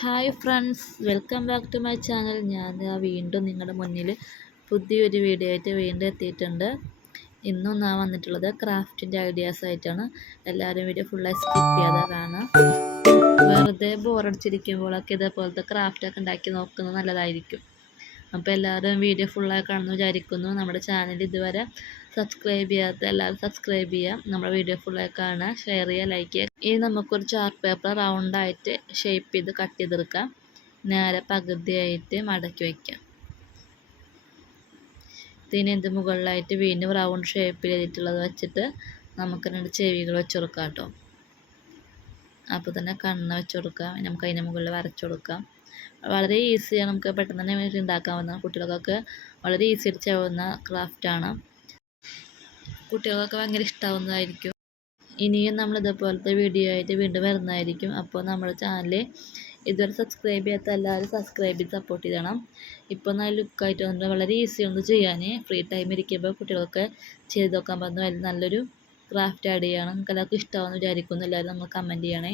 Hi friends welcome back to my channel ഞാൻ വീണ്ടും നിങ്ങളുടെ മുന്നിൽ പുതിയൊരു വീഡിയോ ആയിട്ട് വീണ്ടും എത്തിയിട്ടുണ്ട്. ഇന്നും ഞാൻ വന്നിട്ടുള്ളത് ക്രാഫ്റ്റിന്റെ ഐഡിയാസ് ആയിട്ടാണ്. എല്ലാവരും വീഡിയോ ഫുള്ളായി സ്കിപ്പ് ചെയ്യാതെ കാണാം വെറുതെ ബോറടിച്ചിരിക്കുമ്പോഴൊക്കെ ഇതേപോലത്തെ ക്രാഫ്റ്റൊക്കെ ഉണ്ടാക്കി നോക്കുന്നത് നല്ലതായിരിക്കും. അപ്പോൾ എല്ലാവരും വീഡിയോ ഫുള്ളായി കാണുന്നു വിചാരിക്കുന്നു. നമ്മുടെ ചാനൽ ഇതുവരെ സബ്സ്ക്രൈബ് ചെയ്യാത്ത എല്ലാവരും സബ്സ്ക്രൈബ് ചെയ്യാം നമ്മുടെ വീഡിയോ ഫുള്ളായി കാണുക. ഷെയർ ചെയ്യുക ലൈക്ക് ചെയ്യുക. ഇനി നമുക്കൊരു ചാർട്ട് പേപ്പർ റൗണ്ടായിട്ട് ഷേപ്പ് ചെയ്ത് കട്ട് ചെയ്തെടുക്കാം. നേരെ പകുതിയായിട്ട് മടക്കി വയ്ക്കാം ഇതിന് ഇത് മുകളിലായിട്ട് വീണ്ടും റൗണ്ട് ഷേപ്പിൽ ചെയ്തിട്ടുള്ളത് വെച്ചിട്ട് നമുക്ക് രണ്ട് ചെവികൾ വെച്ച് കൊടുക്കാം കേട്ടോ. അപ്പോൾ തന്നെ കണ്ണ് വെച്ച് കൊടുക്കാം നമുക്ക് അതിന്റെ മുകളിൽ വരച്ചു കൊടുക്കാം വളരെ ഈസിയാണ് നമുക്ക് പെട്ടെന്ന് തന്നെ ഉണ്ടാക്കാവുന്ന കുട്ടികൾക്കൊക്കെ വളരെ ഈസി ആയിട്ട് ചെയ്യാവുന്ന ക്രാഫ്റ്റാണ് കുട്ടികൾക്കൊക്കെ ഭയങ്കര ഇഷ്ടാവുന്നതായിരിക്കും. ഇനിയും നമ്മൾ ഇതേപോലത്തെ വീഡിയോ ആയിട്ട് വീണ്ടും വരുന്നതായിരിക്കും. അപ്പോൾ നമ്മുടെ ചാനൽ ഇതുവരെ സബ്സ്ക്രൈബ് ചെയ്യാത്ത എല്ലാവരും സബ്സ്ക്രൈബ് ചെയ്ത് സപ്പോർട്ട് ചെയ്യണം ഇപ്പോൾ നല്ല ലുക്കായിട്ട് വന്നിട്ട് വളരെ ഈസിയാണ് ചെയ്യാൻ ഫ്രീ ടൈം ഇരിക്കുമ്പോൾ കുട്ടികൾക്ക് ചെയ്ത് നോക്കാൻ പറ്റുന്ന നല്ലൊരു ക്രാഫ്റ്റ് ആഡ് ചെയ്യണം. നിങ്ങൾക്ക് എല്ലാവർക്കും ഇഷ്ടമാണെന്ന് വിചാരിക്കുന്നു. എല്ലാവരും നമ്മൾ കമന്റ് ചെയ്യണേ.